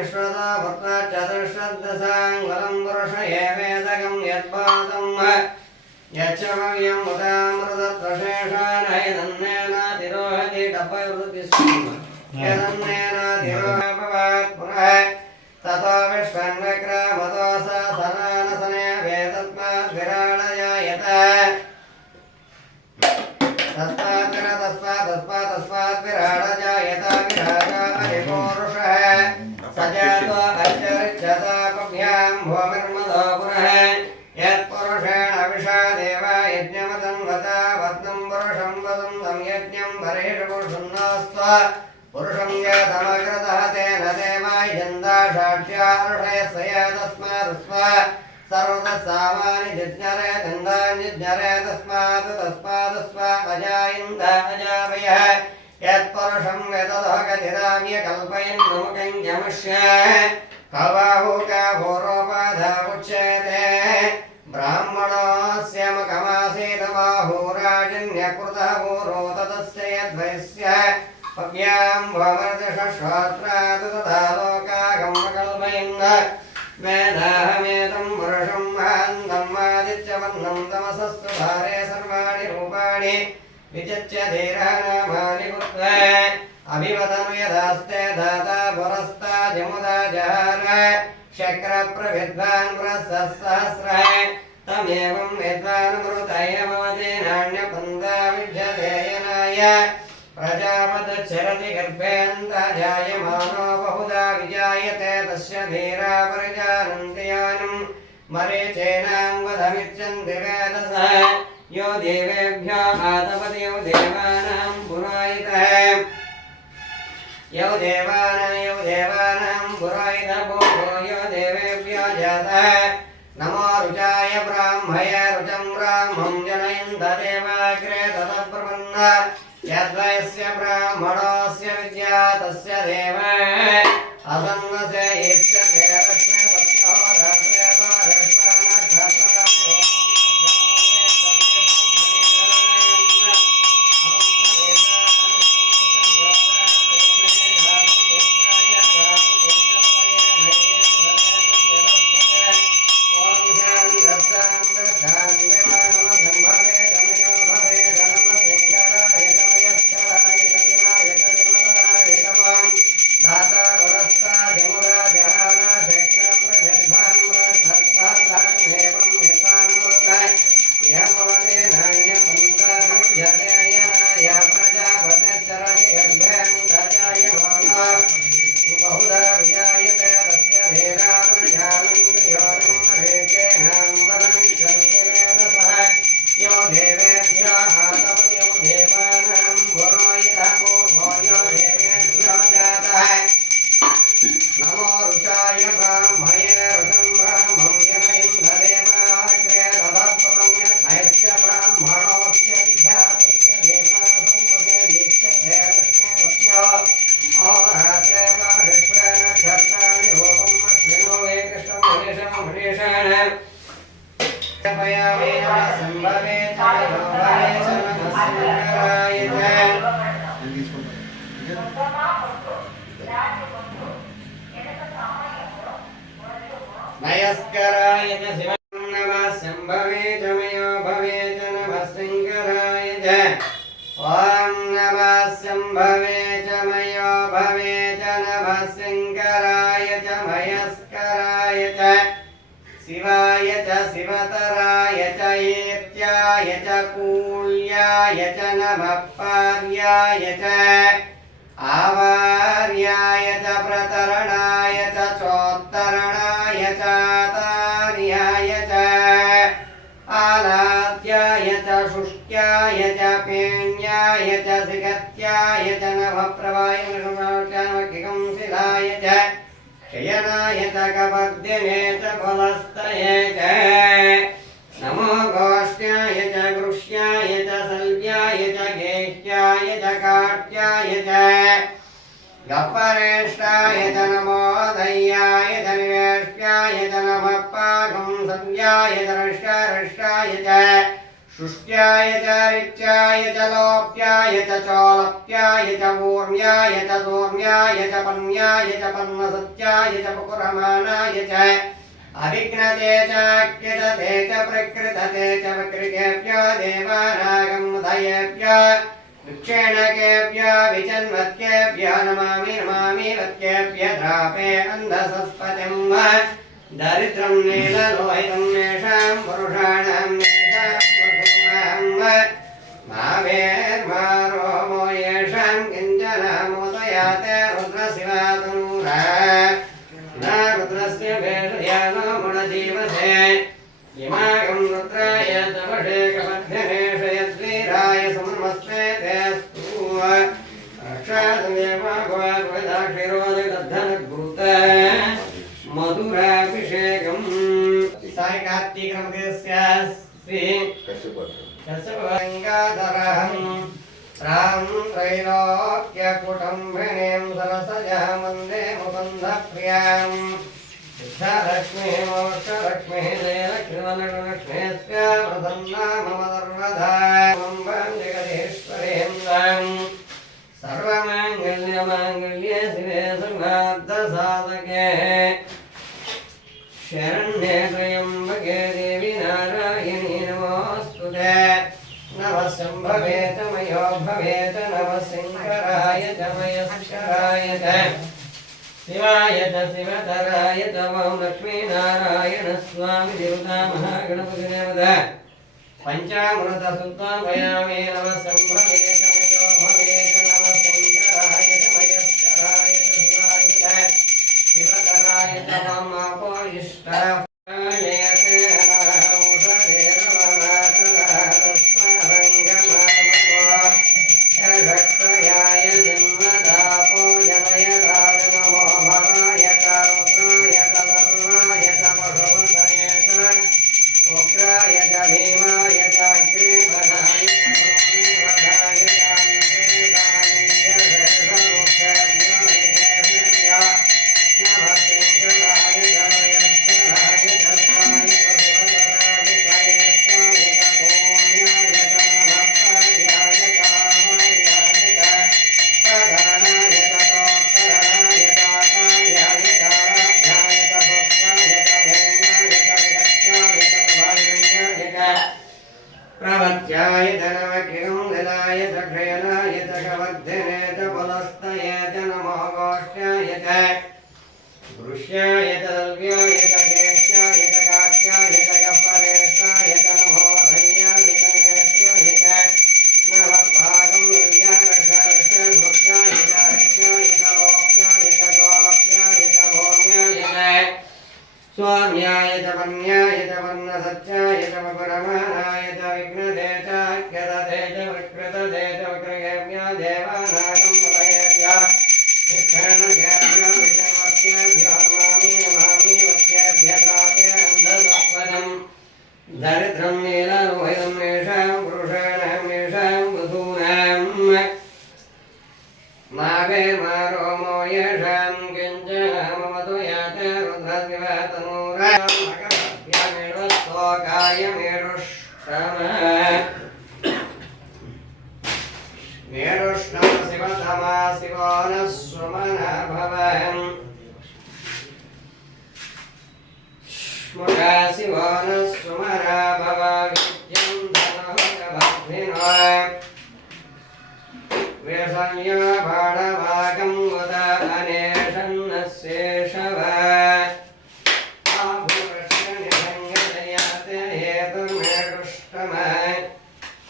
विश्वदा भूत्वा चतुष्षद्दशाङ्गुलं पुरुष एवेदकं यद्पादं यच्छमव्यं उदामृतत्वशेषानैदन्नेनातिरोहति डपैवृतिस्म यदन्नेनातिरोहभवात् पुनः ततो विश्वन्विक्रामतोऽस सनानसने वेदस्मात् विराडयायत तस्मात् विराडजायत विराजा हरिपूरुषः स जातो अर्चरिच्छतापभ्यां भूमिर्मदो पुरः यत्पुरुषेण विषा देवा यज्ञमतं वता वत्नं पुरुषं वसन्तं यज्ञं परेषपुरुषन्नास्त्व पुरुषं यतमकृतः तेन देवायन्दा साक्ष्यार्षयस्य तस्मादस्व सर्वतस्सामानि जिज्ञरे गन्धान्यज्ञरे तस्मादस्व अजायन्द अजावयः यत्पुरुषं वेदतः गतिराव्य कल्पयन् नमुकं यमुष्य कबाहुकाभोरोपाधामुच्यते ब्राह्मणस्य मुखमासीत बाहुराजन्यकृतः भूरो ततस्य यद्वयस्य पव्यां भवमर्दशश्रोत्रादु तथा लोकागमकल्पयन् वेदाहमेतं पुरुषं महान्तं आदित्यवर्णं तमसस्तु भारे सर्वाणि रूपाणि विचित्य धीरानामानि कृत्वा अभिवदनु यदास्ते दाता पुरस्ताद्यमुदा जहार शक्रप्रविद्वान् पुरस्सहस्रः तमेवं विद्वान् मृतय नान्यपन्था विद्यते यनाय प्रजापतिश्चरति गर्भेऽन्तः जायमानो बहुधा विजायते तस्य धीरा परिजानन्ति यानं मरीचीनां वधमिच्छन्ति वेदसः यो देवेभ्यो आतपति यो देवानां पुरोहितः यो देवानां पुरोहितः भूतो यो देवेभ्यो जातः नमो रुचाय ब्राह्मय रुचं ब्राह्मं जनयन्त देवाग्रे ततः यद्वयस्य ब्राह्मणोऽस्य विद्या तस्य देव असन्नसे इत्यते रश्मिपत्यो रात्रे नयस्कराय च शिवं नमः शम्भवे च मयो भवे च नमः शङ्कराय च ॐ नमः शम्भवे च मयो भवे च नमः शङ्कराय च मयस्कराय च शिवाय च शिवतराय च एत्याय च कूल्याय च नमः पार्याय च आवार्याय च प्रतरणाय च चोत्तरणाय च तार्याय च आलाद्याय च शुष्क्याय च पेण्याय च सिगत्याय च नभप्रवायमकिकं शिलाय च शयनाय च कपर्दिने च कुलस्तये च नमो गोष्ठ्याय च गृह्याय च सल्व्याय च गेह्याय च काट्याय च गह्वरेष्ठाय च नमो दह्याय च निवेष्ट्याय च नमः पाकं संज्ञाय च रष्टाय च शुष्ट्याय च रिच्याय च लोप्याय च चोलप्याय च ऊर्म्याय च सोम्याय च पन्याय च पन्नसत्याय च पुकुरमानाय च अभिघ्नते च कृतते च प्रकृतते च विकृतेभ्यो देवानागमुदयेभ्यो विक्षेणकेभ्यो विजन्मत्केभ्यो नमामि नमामि वत्केभ्य द्रापे अन्धसस्पतिं दरिद्रं नीललोहितं येषां पुरुषाणां मावेर्मारोमो येषां किञ्चन मोदयाते रुद्रशिवातनूरा न रुद्रस्य भेषयानो मुडजीवसे इमागं रुद्राय तवशेकपद्यनेश यद्वीराय समनमस्मे तेऽस्तु रक्षादेवागवागवदाक्षिरोदगद्धनभूत मधुराभिषेकम् साई कार्तिकमकस्य श्री कश्यपगङ्गाधरहं रां त्रैलोक्यकुटुम्बिनीं सरसजः वन्दे मुकुन्दप्रियां सिद्धलक्ष्मीः मोक्षलक्ष्मीः जयलक्ष्मीवरलक्ष्मीस्य प्रसन्ना मम सर्वदा जगदीश्वरीं सर्वमाङ्गल्यमाङ्गल्ये शिवे सर्वार्थसाधके शरण्ये त्र्यम्बके देवी नारायणी नमोऽस्तुते नमः शम्भवे च मयो भवे च नमः शङ्कराय च मयस्कराय च शिवाय च शिवतराय च ॐ लक्ष्मीनारायणस्वामी देवता महागणपतिदेवता पञ्चामृतसुत्वाङ्गयामि नमः शम्भवे च मयो भवे च नमः शङ्कराय च मयस्कराय च शिवाय च शिवतराय च मम अपोयिष्टा प्रवत्याय धनमखिलं निलाय च क्षयनाय च कवर्धिने च पुलस्तये च नमो गोष्ठ्याय च दृश्याय च दल्व्याय च केश्याय च काक्याय च कपरेशाय च नमो धन्याय च निवेश्याय च नमः भागं नव्यारशर्षभुक्ताय च हर्ष्याय च लोक्याय च गोलप्याय च भौम्याय च स्वाम्याय च वन्याय च वर्णसत्याय च वपुरमानाय च विघ्नते च अज्ञदते च विकृतते च विक्रयेभ्यो देवानागं मुदयेभ्यो विक्षणकेभ्यो विजन्मत्केभ्यो नमामि नमामि वत्केभ्य द्रापे अन्धसत्पदं दरिद्रं नीललोहितं येषां पुरुषाणां येषां वधूनां मावेर्मारोमो येषां किञ्चन ममतु याते रुद्रशिवातनूरा भगवद्भ्यमेरुस्तोकाय मेरुष्णं शिवतमा शिवो नः सुमनः भवन् श्मुखा शिवो नः सुमनः भव विद्यं धनभगवद्भिनो वेषण्यो बाणवाकं उद अनेषन्नशेषव आभुकृष्णनिसंगतयाते हेतुर्मेरुष्टम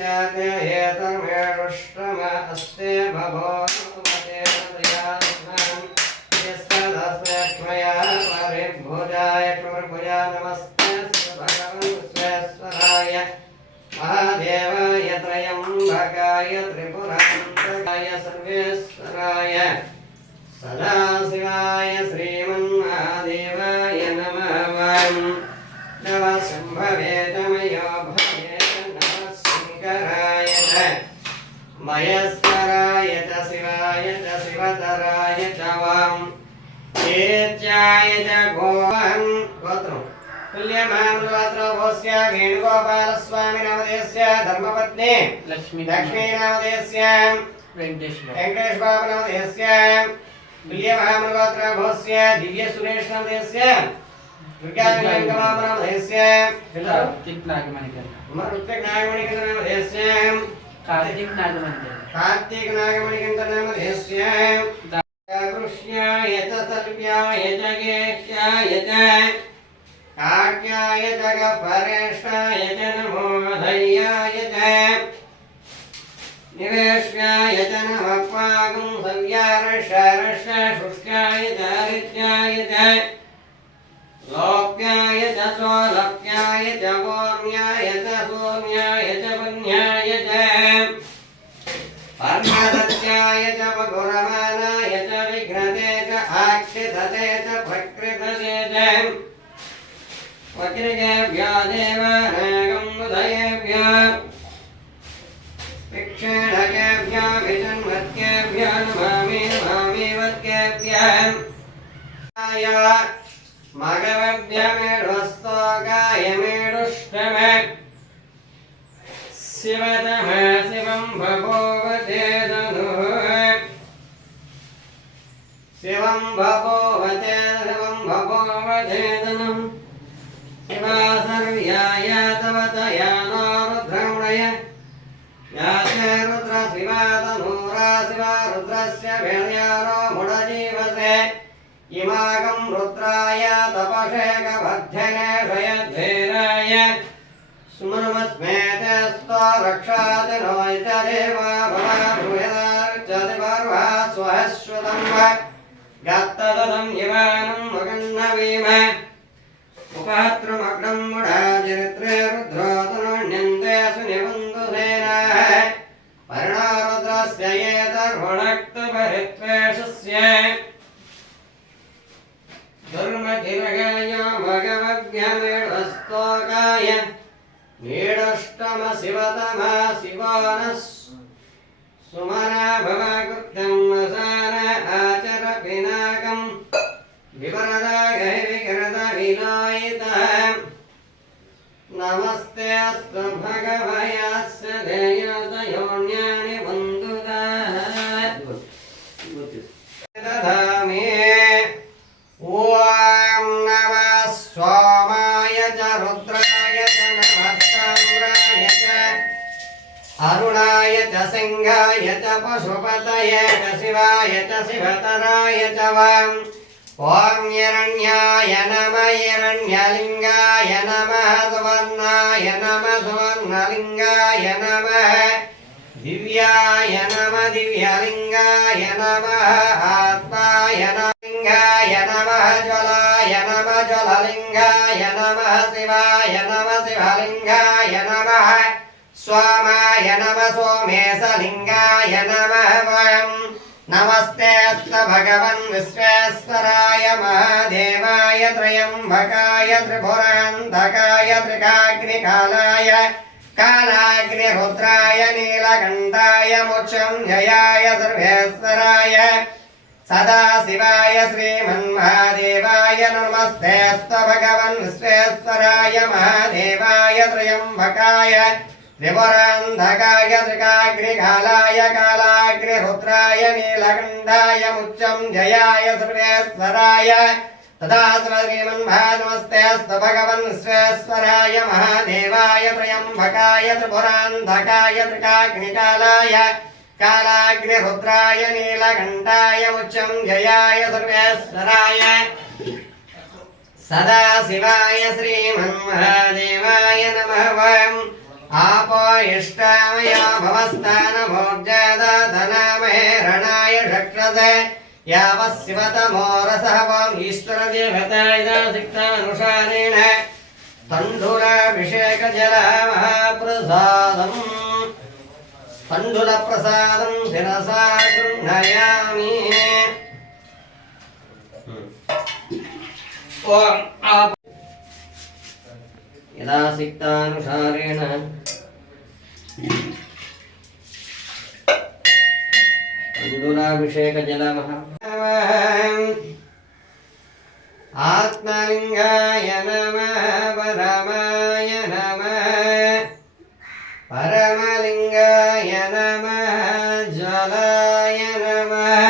याते हेतुर्मेरुष्टम अस्ते भवो मते दयास्मान् यस्तदस्मया परिभुजाय क्षुर्भुजा नमस्ते भगवन् विश्वेश्वराय महादेवाय त्रयम्बकाय त्रिपुरान्तकाय सर्वेश्वराय सदाशिवाय श्रीमन्महादेवाय नमः नमः शम्भवे च मयो भवे च नमः शङ्कराय च मयस्कराय च शिवाय च शिवतराय च वां चेत्याय च गोवं गोत्रम् तुल्यमामृतवस्त्र वेणुगोपालस्वामी नामधेयस्य धर्मपत्नी लक्ष्मी नामधेयस्य वेंकटेश बाबू नामधेयस्य तुल्यमामृतवस्त्र दिव्य सुरेश नामधेयस्य दुर्गा नामधेयस्य ऋतिक नागमणिकंठ नामधेयस्य कार्तिक नागमणिकंठ नामधेयस्य कृष्णाय च सर्व्याय च गेष्याय च काट्याय च गपरेशाय च नमो धैर्याय च निवेश्याय च नमः पागं संव्यारशरश शुष्काय च हरित्याय च लोप्याय च सोलप्याय च वोर्म्याय च सोम्याय च वन्याय च परमसत्याय च वगुरमानाय च विघ्नते च आक्षितते च प्रकृतते च वज्रकेभ्यो देवानागं उदयेभ्यो विक्षेणकेभ्यो विजन्मत्केभ्यो नमामि वत्केभ्यः मगवभ्यमेढस्तोकाय मेढुष्टमे शिवतम शिवं भगवते धनुः शिवं भगवते धनुः शिवा सर्व्याय तव तयानो रुद्रमणय याते रुद्र शिवा तनूरा शिवा रुद्रस्य वेणयानो मुडजीवसे इमागं रुद्राय तपशेकभध्यने शयध्वेराय सुमनमस्मेतेस्तो रक्षाति नो इतरेवा भवा भूयदार्चति पर्वा स्वहश्वतं वा गत्तदं यवानं मगन्नवीम उपहत्रमग्नं मुडाचरित्रे रुद्रोतनुण्यन्ते सुनिबन्धु सेनाः परिणारुद्रस्य येतर्वणक्तपरित्वेषस्य दुर्मतिरगाय भगवद्भ्यमेढस्तोकाय नीडष्टम शिवतमा शिवानस् सुमना भवकृत्यं वसान आचर पिनाकं विवरदागै विकृत विलोयितः नमस्ते अस्तु भगवयास्य देयतयोन्यानि बन्धुदाः दधामि ॐ नमः सोमाय च रुद्राय च नमस्ताम्राय च अरुणाय च सिंहाय च पशुपतये च शिवाय च शिवतराय च वां ॐ हिरण्याय नमः हिरण्यलिङ्गाय नमः सुवर्णाय नमः सुवर्णलिङ्गाय नमः दिव्याय नमः दिव्यलिङ्गाय नमः आत्माय नमः लिङ्गाय नमः ज्वलाय नमः ज्वललिङ्गाय नमः शिवाय नमः शिवलिङ्गाय नमः स्वामाय नमः सोमेशलिङ्गाय नमः वयं नमस्तेऽस्तु भगवन् विश्वेश्वराय महादेवाय त्र्यम्बकाय त्रिपुरान्तकाय त्रिकाग्निकालाय कालाग्निरुद्राय नीलकण्ठाय मुच्चञ्जयाय सर्वेश्वराय सदाशिवाय श्रीमन्महादेवाय नमस्तेऽस्तु भगवन् विश्वेश्वराय महादेवाय त्र्यम्बकाय त्रिपुरान्धकाय त्रिकाग्निकालाय कालाग्निरुद्राय नीलकण्ठाय मुच्चञ्जयाय सर्वेश्वराय तदा श्रीमन्महानमस्तेऽस्तु भगवन् विश्वेश्वराय महादेवाय त्र्यम्बकाय त्रिपुरान्धकाय त्रिकाग्निकालाय कालाग्निरुद्राय नीलकण्ठाय मुच्चञ्जयाय सर्वेश्वराय सदाशिवाय श्रीमन्महादेवाय नमः वयम् आपो इष्टामयो भवस्तानमोर्जादधनामहे रणाय षट्रसे यावशिवतमो रसः वाम् ईश्वरदेवतायदासिक्तानुसारेण तण्डुलाभिषेकजलमहाप्रसादम् तण्डुलप्रसादं शिरसा गृह्णयामि यदासिक्तानुसारेण तण्डुलाभिषेकजलमः आत्मलिङ्गाय नमः परमाय नमः परमलिङ्गाय नमः ज्वलाय नमः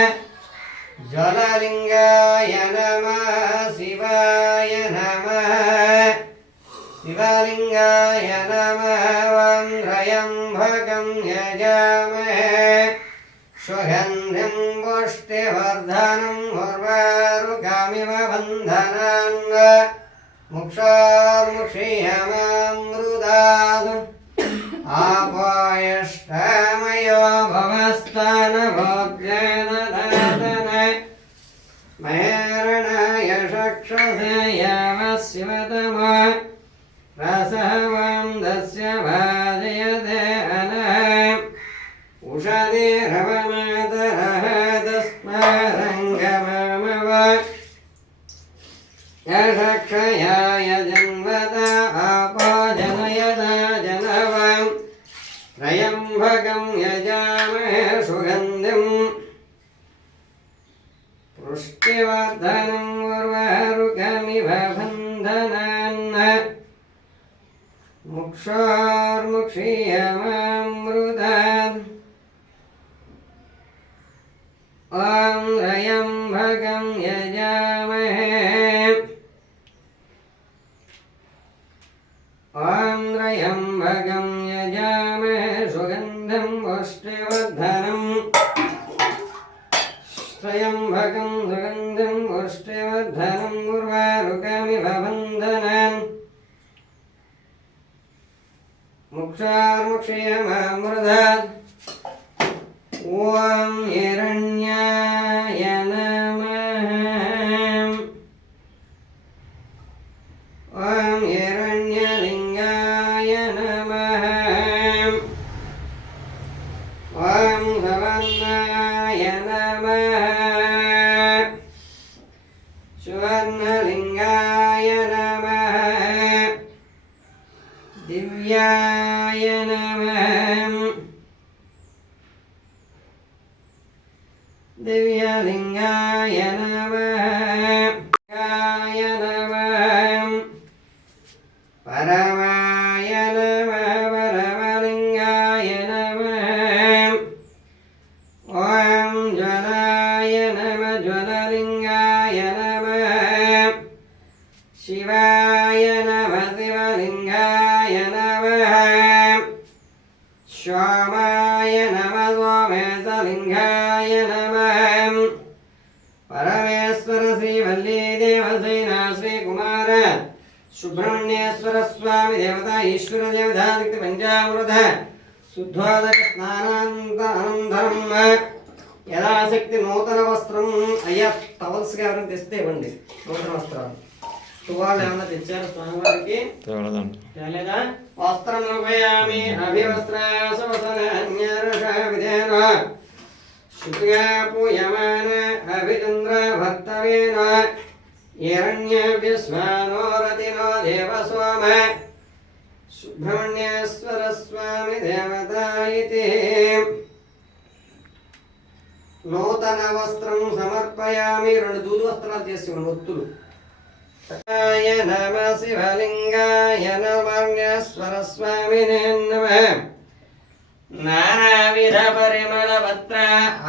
ज्वललिङ्गाय नमः शिवाय नमः शिवलिङ्गाय नमः वन्द्रयम्भकं यजामहे सुगन्धिं पुष्टिवर्धनं उर्वारुकमिव बन्धनान् मुक्षार्मुक्षीयमामृदात् आपायष्टमयो भवस्तानभोग्यददातन महेरणाय चक्षुषे यामशिवतम रसवां दस्य भाजयते अनः उषधिरवमातरः तस्मारङ्गममव यशक्षयाय जन्मत आपाजनयता जनवं त्रयम्बकं यजामहे सुगन्धिं पुष्टिवर्धनं उर्वारुकमिव बन्धनान् मुक्षार्मुक्षीयमामृतात् ॐ त्र्यम्बकं यजामहे ॐ त्र्यम्बकं यजामहे सुगन्धिं पुष्टिवर्धनं त्र्यम्बकं सुगन्धिं पुष्टिवर्धनं उर्वारुकमिव बन्धनान् मुक्षार्मुक्षीयमामृतात् ॐ हिरण्याय नमः ॐ हिरण्यलिङ्गाय नमः ॐ सुवर्णाय नमः सुवर्णलिङ्गाय नमः दिव्याय नमः दिव्यलिङ्गाय नमः गाय नमः परमाय नमः परमलिङ्गाय नमः ॐ ज्वलाय नमः ज्वललिङ्गाय नमः शिवाय नमः शिवलिङ्गाय नमः स्वामाय नमः सोमेशलिङ्गाय नमः परमेश्वर श्रीवल्ली देवसेना श्रीकुमार सुब्रह्मण्येश्वर स्वामी देवता ईश्वर देवता पंचामृत शुद्धोदक स्नानानन्तरं यथाशक्ति नूतन वस्त्रं अय्या टवल्स గా ఎవరైనా తెస్తే ఇవ్వండి నూతన వస్త్రాలు తువాలు ఏమైనా తెచ్చారు స్వామివారికి తేలేదా వస్త్రం ఉపయామి అభివస్త్రాసవసనాన్యర్షవిధేన శుక్లా పూయమాన అభిచంద్ర భక్తవేన हिरण्यविश्वानोरतिनो देवसोम सुब्रह्मण्येश्वर स्वामी देवता इति नूतन वस्त्रं समर्पयामि రెండు దూదు వస్త్రాలు చేసి ఒత్తులు సకాయ నమ శివలింగాయ నమర్ణేశ్వర స్వామినే నమః నానావిధ పరిమళ పత్ర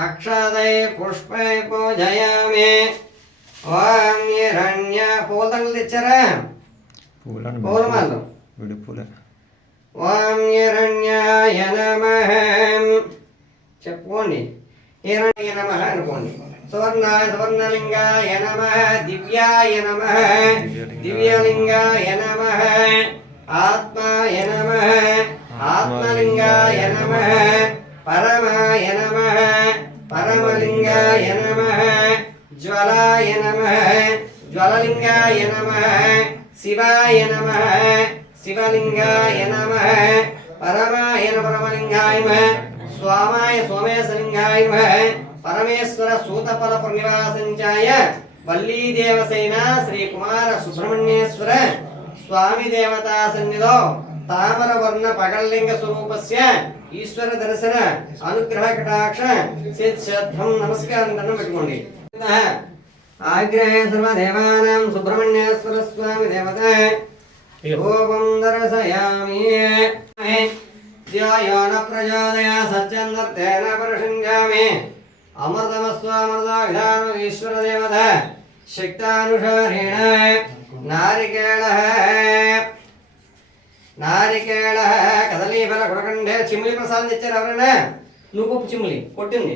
అక్షతై పుష్పై పూజయామి ఓం హిరణ్య పూలదండలు తెచ్చారా పూలమాలు ఓం హిరణ్యాయ నమః చెప్పుకోండి హిరణ్య నమః అనుకోండి సువర్ణాయ సువర్ణలింగాయ నమః దివ్యాయ నమః దివ్యలింగాయ నమః ఆత్మాయ నమః ఆత్మలింగాయ నమః పరమాయ నమః పరమలింగాయ నమః ज्वलाय नमः ज्वललिङ्गाय नमः शिवाय नमः शिवलिङ्गाय नमः परमाय परमलिङ्गाय नमः स्वामाय सोमेशलिङ्गाय नमः परमेश्वर सूतफलपुरनिवासञ्चाय वल्ली देवसेना श्रीकुमार सुब्रह्मण्येश्वर स्वामी देवता सन्निधौ तामरवर्ण पगल्लिंग स्वरूपस्य ईश्वर दर्शन अनुग्रह कटाक्ष सिद्ध नमस्कार आग्रहे सर्वदेवानां सुब्रह्मण्येश्वर स्वामी देवता धूपं दर्शयामि ध्यायो न प्रचोदया सच्चन्दर्तेन परिषिञ्जामि अमृतमस्वामृतो विधानो ईश्वर देवता शक्तानुसारेण नारिकेळः कदलीफल गुडकण्ठे चिम्मली प्रसादం ఇచ్చారు ఎవరైనా నువ్వు చిమ్మిలి కొట్టింది